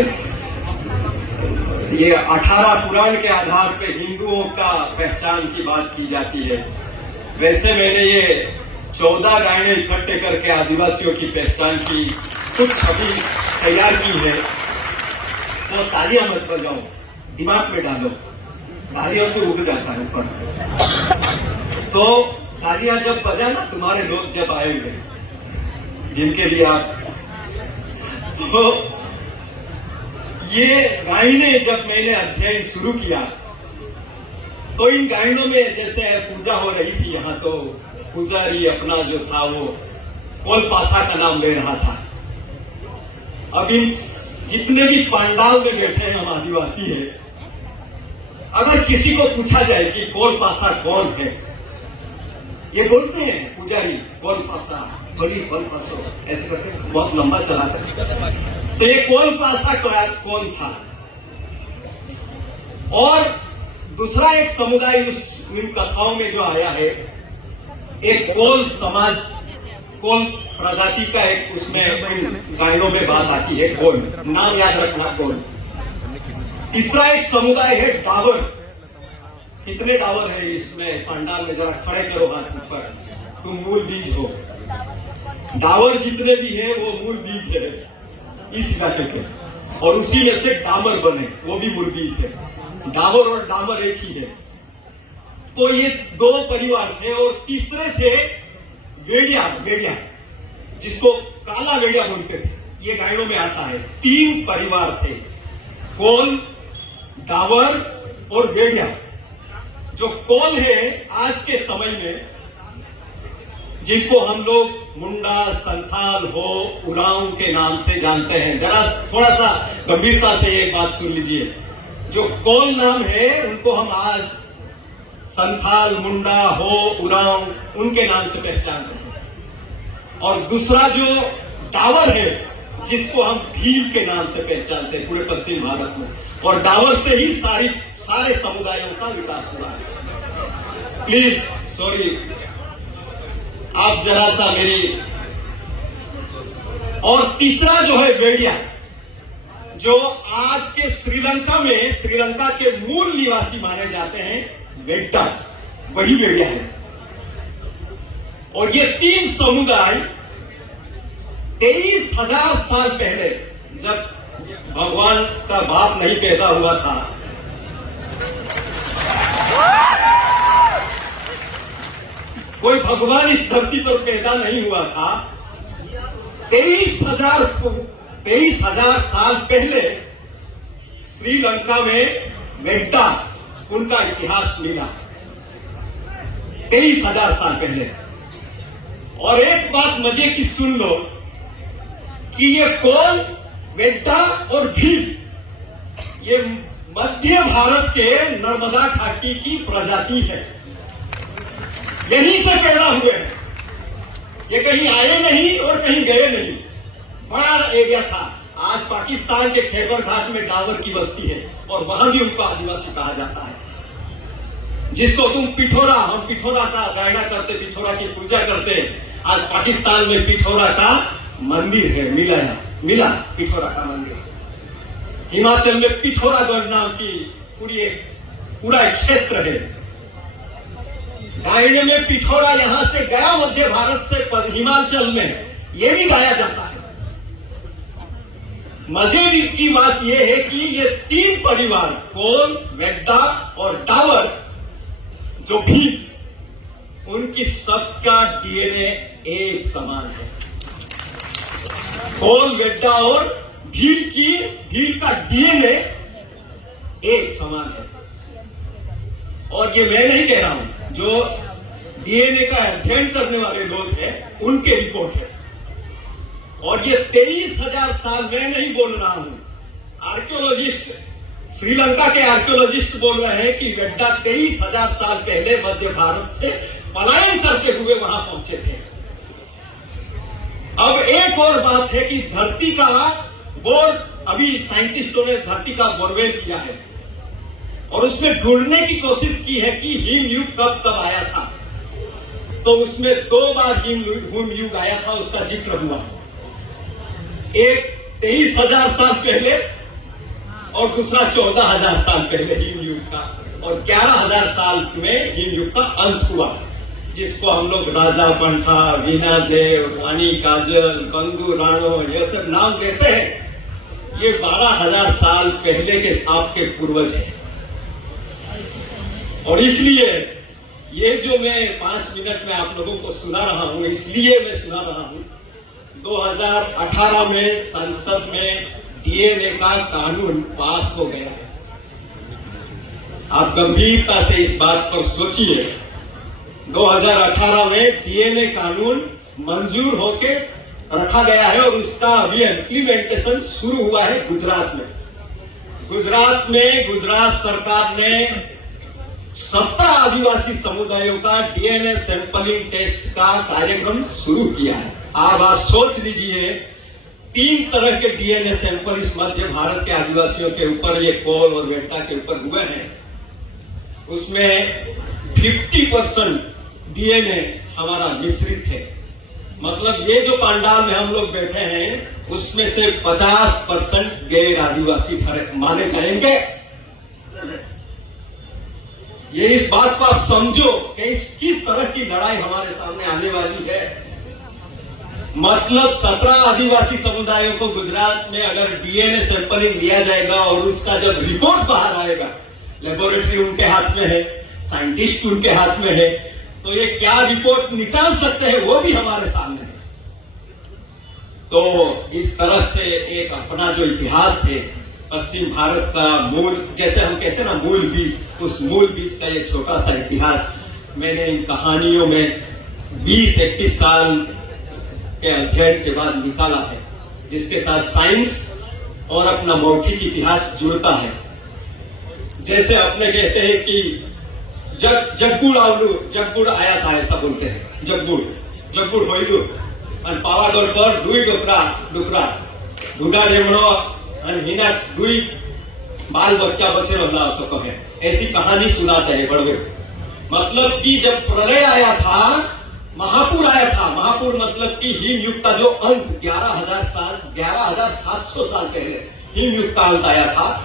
है। ये 18 पुराण के आधार पे हिंदुओं का पहचान की बात की जाती है। वैसे मैंने ये 14 गायने इकट्ठे करके आदिवासियों की पहचान की कुछ छवि तैयार की है। तो तालियां मत बजाओ, दिमाग में डालो, तालियों से उग जाता है ऊपर। तो तालियां जब बजा ना, तुम्हारे लोग जब आएंगे जिनके लिए आप, तो ये गायने जब मैंने अध्ययन शुरू किया तो इन गायनों में जैसे पूजा हो रही थी यहाँ, तो पुजारी अपना जो था वो कोलपासा का नाम ले रहा था। अब इन जितने भी पांडाल में बैठे हैं हम आदिवासी हैं, अगर किसी को पूछा जाए कि कोलपासा कौन है, ये बोलते हैं पुजारी कोलपासा, बड़ी कोलपासो, ऐसे करके बहुत लंबा चलाता है। तो ये कोलपासा कौन था? और दूसरा एक समुदाय इन कथाओं में जो आया है, एक कोल समाज, कोल प्रजाति का एक उसमें गायनों में बात आती है। कोल नाम याद रखना, कोल। तीसरा एक समुदाय है डावर। कितने डावर है इसमें पांडाल में? जरा खड़े करो हाथ ऊपर, तुम मूल बीज हो। डावर जितने भी है वो मूल बीज है इस इलाके के, और उसी में से डामर बने, वो भी मूल बीज है। डावर और डामर एक ही है। तो ये दो परिवार थे, और तीसरे थे वेड़िया। वेड़िया जिसको काला वेड़िया बोलते थे, ये गायनों में आता है। 3 परिवार थे, कोल, डावर और वेड़िया। जो कोल है आज के समय में, जिनको हम लोग मुंडा, संथाल हो, उरांव के नाम से जानते हैं। जरा थोड़ा सा गंभीरता से एक बात सुन लीजिए। जो कोल नाम है उनको हम आज संथाल, मुंडा, हो, उरांव उनके नाम से पहचानते हैं। और दूसरा जो डावर है, जिसको हम भील के नाम से पहचानते हैं पूरे पश्चिम भारत में, और डावर से ही सारे समुदायों का विकास हुआ है। प्लीज सॉरी, आप जरा सा मेरी। और तीसरा जो है वेड़िया, जो आज के श्रीलंका के मूल निवासी माने जाते हैं, वेड्डा, वही वेड़िया है। और ये 3 समुदाय 23,000 साल पहले, जब भगवान का बाप नहीं पैदा हुआ था, कोई भगवान इस धरती पर पैदा नहीं हुआ था, 23,000 साल पहले श्रीलंका में वेड्डा, उनका इतिहास मिला 23,000 साल पहले। और एक बात मजे की सुन लो कि ये कोल, वेड्डा और भील, ये मध्य भारत के नर्मदा घाटी की प्रजाति है। यहीं से पैदा हुए हैं, ये कहीं आए नहीं और कहीं गए नहीं। बड़ा एरिया था। आज पाकिस्तान के खैबर घाट में डावर की बस्ती है, और वहां भी उनको आदिवासी कहा जाता है। जिसको तुम पिठोरा, हम पिठोरा का गायना करते, पिठोरा की पूजा करते। आज पाकिस्तान में पिठोरा का मंदिर है, मिला पिठोरा का मंदिर। हिमाचल में पिठोरागढ़ नाम की पूरा एक क्षेत्र है। गायने में पिठोरा यहां से गया मध्य भारत से हिमाचल में, ये भी गाया जाता है। मजे की बात यह है कि ये 3 परिवार, कोल, वेड्डा और डावर, जो भी, उनकी सबका डीएनए एक समान है। कोल, वेड्डा और भील का डीएनए एक समान है। और ये मैं नहीं कह रहा हूं, जो डीएनए का अध्ययन करने वाले लोग हैं उनके रिपोर्ट है। और ये 23,000 साल मैं नहीं बोल रहा हूं, आर्कियोलॉजिस्ट, श्रीलंका के आर्कियोलॉजिस्ट बोल रहे हैं कि वेड्डा 23,000 साल पहले मध्य भारत से पलायन करते हुए वहां पहुंचे थे। अब एक और बात है कि धरती का बोर, अभी साइंटिस्टों ने धरती का बोरवेल किया है, और उसमें ढूंढने की कोशिश की है कि हिमयुग कब आया था। तो उसमें 2 बार हिमयुग आया था, उसका जिक्र हुआ। एक 23,000 साल पहले, और दूसरा 14,000 साल पहले हिमयुग का, और 11,000 साल में हिमयुग का अंत हुआ, जिसको हम लोग राजा पंथा, वीना देव, रानी काजल, गंगू राणो ये सब नाम देते हैं। ये 12,000 साल पहले के आपके पूर्वज हैं। और इसलिए ये जो मैं 5 मिनट में आप लोगों को सुना रहा हूं, इसलिए मैं सुना रहा हूं। 2018 में संसद में डीएनए का कानून पास हो गया है। आप गंभीरता से इस बात पर सोचिए। 2018 में डीएनए कानून मंजूर होके रखा गया है और उसका अभी इम्प्लीमेंटेशन शुरू हुआ है गुजरात में। गुजरात सरकार ने 17 आदिवासी समुदायों का डीएनए सैंपलिंग टेस्ट का कार्यक्रम शुरू किया है। अब आप सोच लीजिए, 3 तरह के डीएनए सैंपल इस मध्य भारत के आदिवासियों के ऊपर, ये कोल और वेटा के ऊपर हुए हैं। उसमें 50% डीएनए हमारा मिश्रित है। मतलब ये जो पंडाल में हम लोग बैठे हैं, उसमें से 50% गैर आदिवासी माने जाएंगे। ये इस बात को आप समझो कि किस तरह की लड़ाई हमारे सामने आने वाली है। मतलब 17 आदिवासी समुदायों को गुजरात में अगर डीएनए सैंपलिंग लिया जाएगा और उसका जब रिपोर्ट बाहर आएगा, लेबोरेटरी उनके हाथ में है, साइंटिस्ट उनके हाथ में है, तो ये क्या रिपोर्ट निकाल सकते हैं वो भी हमारे सामने है। तो इस तरह से एक अपना जो इतिहास है, पश्चिम भारत का मूल, जैसे हम कहते हैं ना मूल बीज, उस मूल बीज का एक छोटा सा इतिहास मैंने इन कहानियों में 20-21 साल के अध्ययन के बाद निकाला है, जिसके साथ साइंस और अपना मौखिक इतिहास जुड़ता है। जैसे अपने कहते हैं कि जगबुड़ आया था, ऐसा बोलते हैं। जगबुड़ होइलू और पावागढ़ पर दुई डुकरा ढूढ़ा डेमणो और हिना दुई बाल बच्चा बचे रहला सको है, ऐसी कहानी सुनाते हैं बड़वे। मतलब कि जब प्रलय आया था, महापुर आया था, महापुर मतलब कि हिमयुग का जो अंत 11,700 साल पहले हिमयुग का अंत आया था,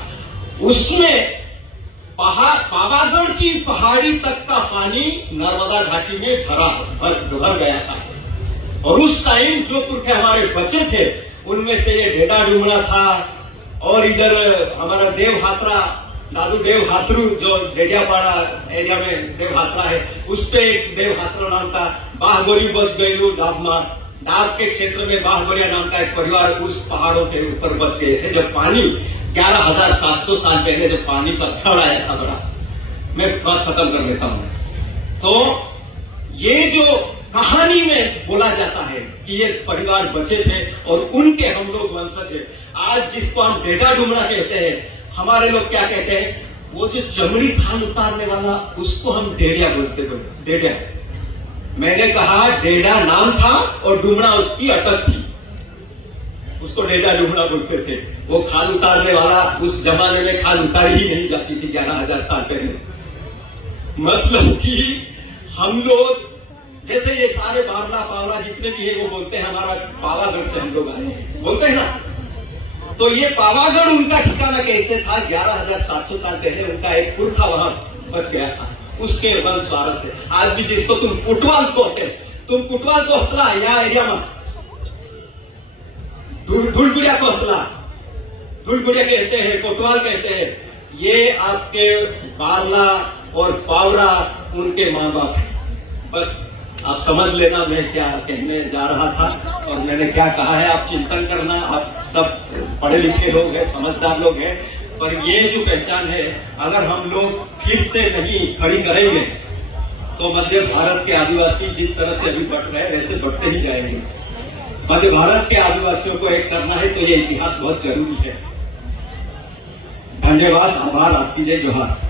उसमें पावागढ़ की पहाड़ी तक का पानी नर्मदा घाटी में भर गया था। और उस टाइम जो पुरखे हमारे बचे थे, उनमें से ये ढेडा डूमड़ा था, और इधर हमारा देवहात्रा, दादू देवहात्रु जो डेडियापाड़ा एरिया में देवहात्रा है, उस पे एक देवहात्रा नाम का बाहगोरी बच गई। डाब के क्षेत्र में बाहगोरिया नाम का एक परिवार उस पहाड़ों के ऊपर बच गए थे, जब पानी 11,700 साल पहले जब पानी पत्थर आया था। बड़ा मैं बात खत्म कर लेता हूं। तो ये जो कहानी में बोला जाता है कि ये परिवार बचे थे और उनके हम लोग वंशज है। आज जिसको हम डेढ़ा डुमरा कहते हैं, हमारे लोग क्या कहते हैं, वो जो चमड़ी थाल उतारने वाला, उसको हम डेढ़िया बोलते थे। डेढ़िया, मैंने कहा डेढ़ा नाम था और डुमरा उसकी अटक थी, उसको डेढ़ा डुमरा बोलते थे। वो खाल उतारने वाला, उस जमाने में खाल उतारी ही नहीं जाती थी 11,000 साल पहले। मतलब कि हम लोग जैसे ये सारे बावला पावला जितने भी है, वो बोलते हैं हमारा पावागढ़ से हम लोग आए, बोलते हैं ना। तो ये पावागढ़ उनका ठिकाना कैसे था? 11,700 साल पहले उनका एक पुरखा वहां बच गया था, उसके वंश वारस से। आज भी जिसको तुम कुटवाल कहते, तुम कुटवाल को हतला यहाँ एरिया में धुलगुड़िया को हतला, धुलगुड़िया कहते हैं, कोटवाल कहते हैं। ये आपके बारला और पावरा उनके माँ बाप है। बस आप समझ लेना मैं क्या कहने जा रहा था और मैंने क्या कहा है। आप चिंतन करना, आप सब पढ़े लिखे लोग हैं, समझदार लोग हैं, पर ये जो पहचान है, अगर हम लोग फिर से नहीं खड़ी करेंगे तो मध्य भारत के आदिवासी जिस तरह से अभी बढ़ रहे हैं, वैसे बढ़ते ही जाएंगे। मध्य भारत के आदिवासियों को एक करना है तो ये इतिहास बहुत जरूरी है। धन्यवाद, आभार, आपकी जय जोहार।